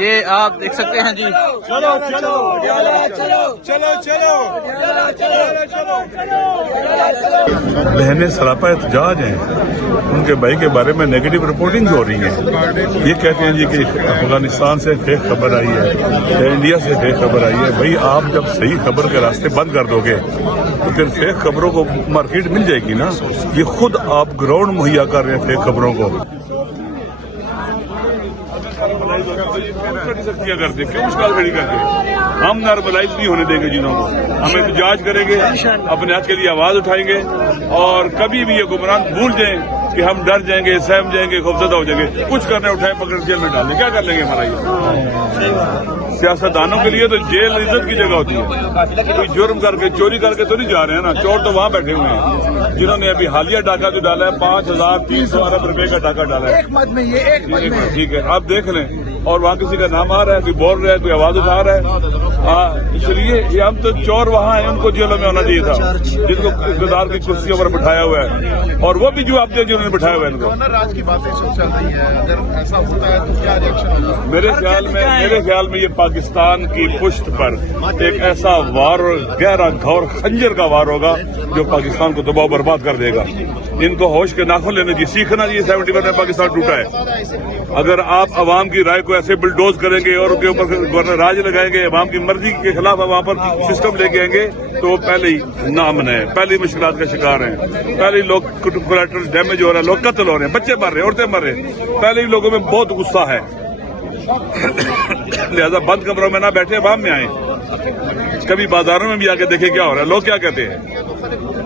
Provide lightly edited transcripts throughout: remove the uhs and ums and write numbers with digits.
یہ آپ دیکھ سکتے ہیں جی. بہنیں سراپا احتجاج ہیں. ان کے بھائی کے بارے میں نیگیٹو رپورٹنگ ہو رہی ہے. یہ کہتے ہیں جی کہ افغانستان سے فیک خبر آئی ہے یا انڈیا سے فیک خبر آئی ہے. بھائی آپ جب صحیح خبر کے راستے بند کر دو گے تو پھر فیک خبروں کو مارکیٹ مل جائے گی نا. یہ خود آپ گراؤنڈ مہیا کر رہے ہیں فیک خبروں کو. سختیاں کرتے کیوں مشکل کھڑی کرتے؟ ہم نارملائز نہیں ہونے دیں گے جنہوں کو. ہم احتجاج کریں گے, اپنے حق کے لیے آواز اٹھائیں گے, اور کبھی بھی یہ گمراہ بھول جائیں کہ ہم ڈر جائیں گے, سہم جائیں گے, خوفزدہ ہو جائیں گے. کچھ کرنے اٹھائے پکڑ جیل میں ڈال دیں, کیا کر لیں گے ہمارا یہ؟ سیاستدانوں کے لیے تو جیل عزت کی جگہ ہوتی ہے. کوئی جرم کر کے چوری کر کے تو نہیں جا رہے ہیں نا. چور تو وہاں بیٹھے ہوئے ہیں جنہوں نے ابھی حالیہ ڈاکہ جو ڈالا ہے 5,300 ارب روپے کا ڈاکہ ڈالا ہے. ٹھیک ہے, آپ دیکھ لیں. اور وہاں کسی کا نام آ رہا ہے, کوئی بول رہا ہے, کوئی آواز اٹھا رہا ہے. اس لیے یہ ہم تو چور وہاں ہیں, ان کو جیلوں میں ہونا چاہیے تھا جن کو اقتدار کی کرسیوں پر بٹھایا ہوا ہے, اور وہ بھی جو آپ نے جنہوں نے بٹھایا ہوا ہے ان کو. راج کی باتیں چل رہی ہے, اگر ایسا ہوتا ہے تو کیا ریئیکشن ہوگا؟ میرے خیال میں یہ پاکستان کی پشت پر ایک ایسا وار, گہرا گھور خنجر کا وار ہوگا جو پاکستان کو تباہ برباد کر دے گا. ان کو ہوش کے ناخن لینے کی سیکھنا چاہیے. 71 میں پاکستان ٹوٹا ہے. اگر آپ عوام کی رائے کو ایسے بلڈوز کریں گے اور ان کے اوپر گورنر راج لگائیں گے, عوام کی مرضی کے خلاف وہاں پر سسٹم لے کے آئیں گے, تو وہ پہلے ہی نامن ہے, پہلے مشکلات کا شکار ہیں. پہلے ہی لوگ کولیٹرل ڈیمیج ہو رہا ہے, لوگ قتل ہو رہے ہیں, بچے مر رہے ہیں, عورتیں مر رہے ہیں. پہلے ہی لوگوں میں بہت غصہ ہے. لہذا بند کمروں میں نہ بیٹھے, عوام میں آئیں. کبھی بازاروں میں بھی آ کے دیکھیں کیا ہو رہا ہے, لوگ کیا کہتے ہیں.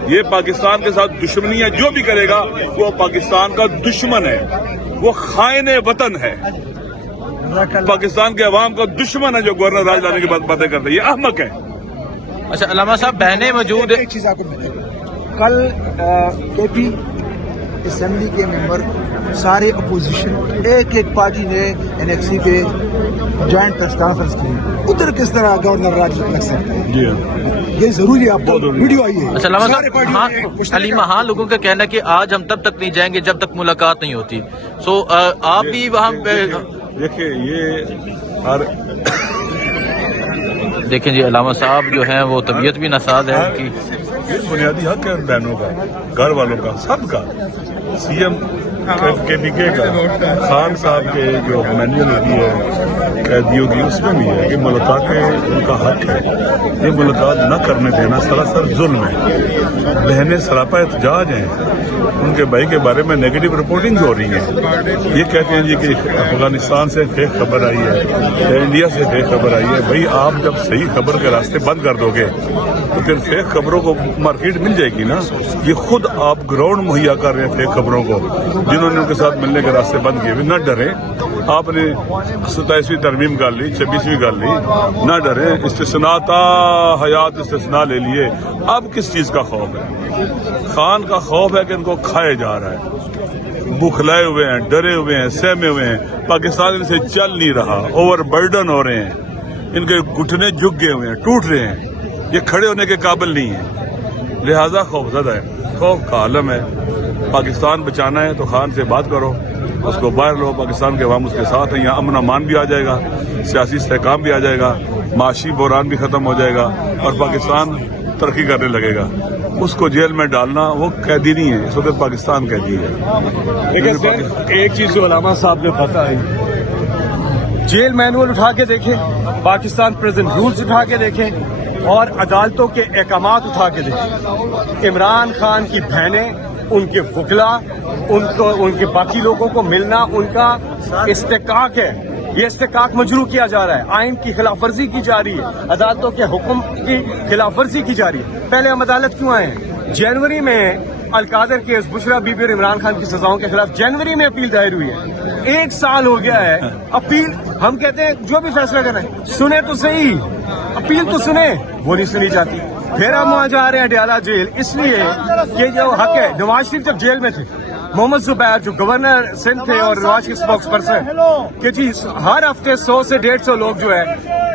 یہ پاکستان کے ساتھ دشمنی ہے. جو بھی کرے گا وہ پاکستان کا دشمن ہے, وہ خائن وطن ہے. پاکستان کے عوام کا دشمن ہے جو گورنر راج لانے کی باتیں کرتے ہیں. یہ احمق ہے. اچھا علامہ صاحب, بہنیں موجود ہیں. ایک چیز آپ کو کل کے پی اسمبلی کے ممبر سارے اپوزیشن ایک پارٹی نے انیکسی پہ جوائنٹ پریس کانفرنس کی. ادھر کس طرح گورنر راج لگ سکتا ہے؟ جی یہ ضروری ہے. آپ کو ویڈیو آئی ہے. اچھا علامہ صاحب, علیمہ ہاں لوگوں کا کہنا ہے کہ آج ہم تب تک نہیں جائیں گے جب تک ملاقات نہیں ہوتی. سو آپ بھی وہاں دیکھیں, یہ ہر دیکھیں جی, علامہ صاحب جو ہیں وہ طبیعت بھی ناساز ہے ان کی. یہ بنیادی حق ہے بہنوں کا, گھر والوں کا, سب کا. سی ایم کے پی کے کا, خان صاحب کے جو مینیول ہوتی ہے قیدیوں کی, اس میں بھی ہے کہ ملاقاتیں ان کا حق ہے. یہ ملاقات نہ کرنے دینا سراسر ظلم ہے. بہنیں سراپا احتجاج ہیں. ان کے بھائی کے بارے میں نیگیٹو رپورٹنگ ہو رہی ہے. یہ کہتے ہیں جی کہ افغانستان سے فیک خبر آئی ہے یا انڈیا سے فیک خبر آئی ہے. بھائی آپ جب صحیح خبر کے راستے بند کر دو گے تو پھر فیک خبروں کو مارکیٹ مل جائے گی نا. یہ خود آپ گراؤنڈ مہیا کر رہے ہیں فیک خبروں کو, جنہوں نے ان کے ساتھ ملنے کے راستے بند کیے. نہ ڈریں, آپ نے 27ویں ترمیم کر لی, 26ویں کر لی, نہ ڈریں. استثناء تا حیات استثناء لے لیے. اب کس چیز کا خوف ہے؟ خان کا خوف ہے کہ ان کو کھائے جا رہا ہے. بکھلائے ہوئے ہیں, ڈرے ہوئے ہیں, سہمے ہوئے ہیں. پاکستان ان سے چل نہیں رہا, اوور برڈن ہو رہے ہیں. ان کے گھٹنے جھک گئے ہوئے ہیں, ٹوٹ رہے ہیں. یہ کھڑے ہونے کے قابل نہیں ہیں. لہذا خوفزدہ ہے, خوف کا عالم ہے. پاکستان بچانا ہے تو خان سے بات کرو, اس کو باہر لو. پاکستان کے عوام اس کے ساتھ ہیں. یہاں امن امان بھی آ جائے گا, سیاسی استحکام بھی آ جائے گا, معاشی بحران بھی ختم ہو جائے گا, اور پاکستان ترقی کرنے لگے گا. اس کو جیل میں ڈالنا, وہ قیدی نہیں ہے, اس وقت پاکستان قیدی ہے. لیکن ایک چیز جو علامہ صاحب نے پتا ہے, جیل مینول اٹھا کے دیکھیں, پاکستان پریزن رولز اٹھا کے دیکھیں, اور عدالتوں کے احکامات اٹھا کے دیکھیں. عمران خان کی بہنیں, ان کے وکلا, ان کے باقی لوگوں کو ملنا ان کا استحقاق ہے. یہ استحقاق مجروح کیا جا رہا ہے, آئین کی خلاف ورزی کی جا رہی ہے, عدالتوں کے حکم کی خلاف ورزی کی جا رہی ہے. پہلے ہم عدالت کیوں آئے ہیں؟ جنوری میں القادر کیس, بشرا بی بی اور عمران خان کی سزاؤں کے خلاف جنوری میں اپیل دائر ہوئی ہے. 1 سال ہو گیا ہے اپیل. ہم کہتے ہیں جو بھی فیصلہ کریں سنیں تو صحیح, اپیل تو سنیں, وہ نہیں سنی جاتی. پھر ہم وہاں جا رہے ہیں ڈیالہ جیل, اس لیے کہ جو حق ہے. نواز شریف جب جیل میں تھے, محمد زبیر جو گورنر سندھ تھے اور نواز کے اسپوکس پرسن, کہ جی ہر ہفتے 100 سے 150 لوگ جو ہے